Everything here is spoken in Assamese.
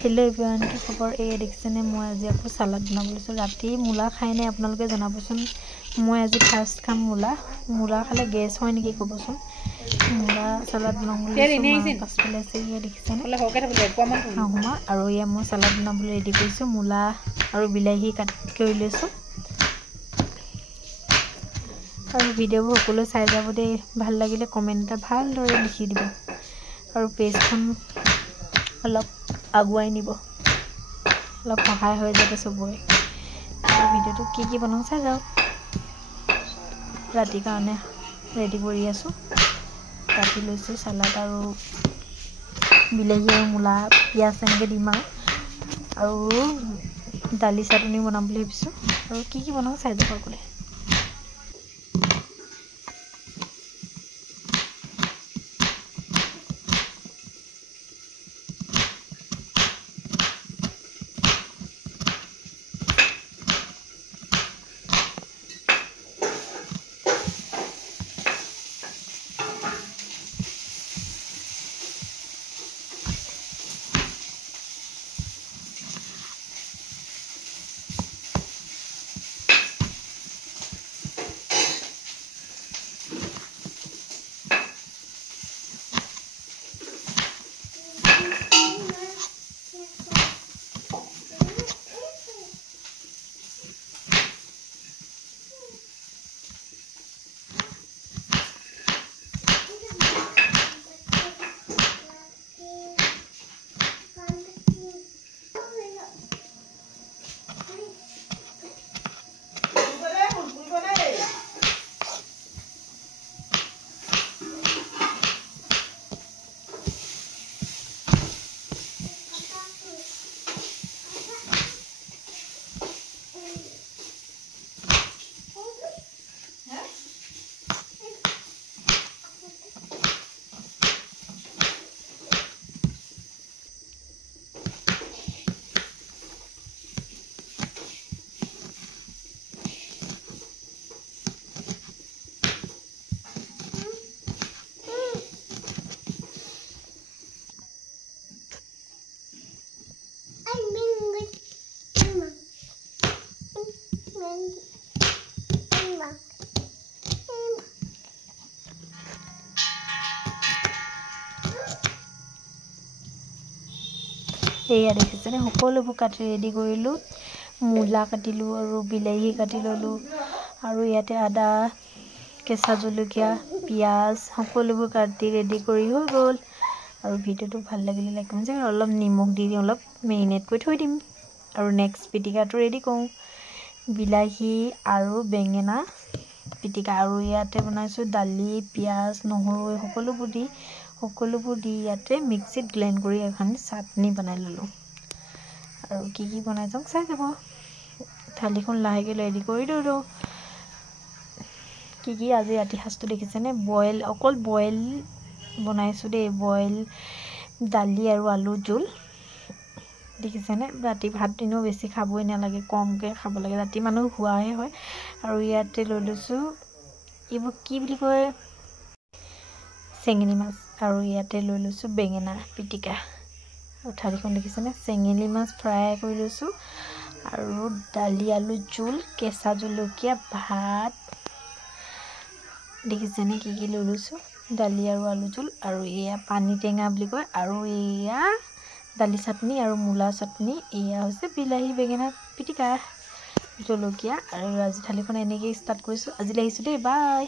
हेलो एवरीवन की खबर ए देखिसेने মই আজি আকৌ সালাড বনাবলৈছো ৰাতি মূলা খাই নাই আপোনালোকে জনাবচোন মই আজি ফাৰ্স্ট খাম মূলা খালে গেছ হয় নেকি কবচোন মূলা সালাড বনাবলৈছো পাছফালে আছে এই দেখিছেনে হুমা আৰু ইয়া মই সালাড বনাবলৈ ৰেডি কৰিছো মূলা আৰু বিলাহী কাট কৰি লৈছো আৰু ভিডিওবোৰ সকলো চাই যাব দে ভাল লাগিলে কমেন্ট এটা ভালদৰে লিখি দিব আৰু পেজখন অলপ আগুৱাই নিব অলপ সহায় হৈ যাতে সবৰে ভিডিওটো কি বনাও চাই যাও ৰাতি কাৰণে ৰেডি কৰি আছো কাটি লৈছো সালাড আৰু বিলাহী আৰু মূলা পিয়াজ এনেকৈ দিম আৰু দালি চাটনি বনাম বুলি ভাবিছো আৰু কি বনাও চাই যাও সকলোৱে এয়া দেখিছেনে সকলোবোৰ কাটি ৰেডি কৰিলো মূলা কাটিলো আৰু বিলাহী কাটি ললো আৰু ইয়াতে আদা কেঁচা জলকীয়া পিয়াজ সকলোবোৰ কাটি ৰেডি কৰি হৈ গল আৰু ভিডিওটো ভাল লাগিলে লাইক কমেন্ট আৰু অলপ নিমখ দি অলপ মেৰিনেট কৰি থৈ দিম আৰু নেক্সট পিটিকাটো ৰেডি কৰো বিলাহী আৰু বেঙেনা পিটিকা আৰু ইয়াতে বনাইছো দালি পিয়াজ নহৰু সকলোবোৰ দি ইয়াতে মিক্সিত ব্লেন্ড কৰি এখন চাটনি বনাই ললো আৰু কি বনাই যাম চাই যাব থালিখন লাহেকৈ ৰেডি কৰি দিলো কি আজি ৰাতি হাসটো দেখিছেনে অকল বইল বনাইছো দে বইল দালি আৰু আলু জোল দেখিছেনে ৰাতি ভাত দিনও বেছি খাবই নালাগে কমকে খাব লাগে ৰাতি মানুহ হুৱাহে হয় আৰু ইয়াতে লৈ লৈছো এইবোৰ কি বুলি কয় চেঙেলী মাছ আৰু ইয়াতে লৈ লৈছো বেঙেনা পিটিকা আৰু থালিখন দেখিছেনে চেঙেলী মাছ ফ্ৰাই কৰি লৈছো আৰু দালি আলু জোল কেঁচা জলকীয়া ভাত দেখিছেনে কি লৈ লৈছো দালি আৰু আলু জোল আৰু এয়া পানী টেঙা বুলি কয় আৰু এয়া দালি চাটনি আৰু মূলা চাটনি এয়া হৈছে বিলাহী বেঙেনা পিটিকা জলকীয়া আৰু আজি থালিখন এনেকৈ ষ্টাৰ্ট কৰিছো আজি লাগিছো দেই বাই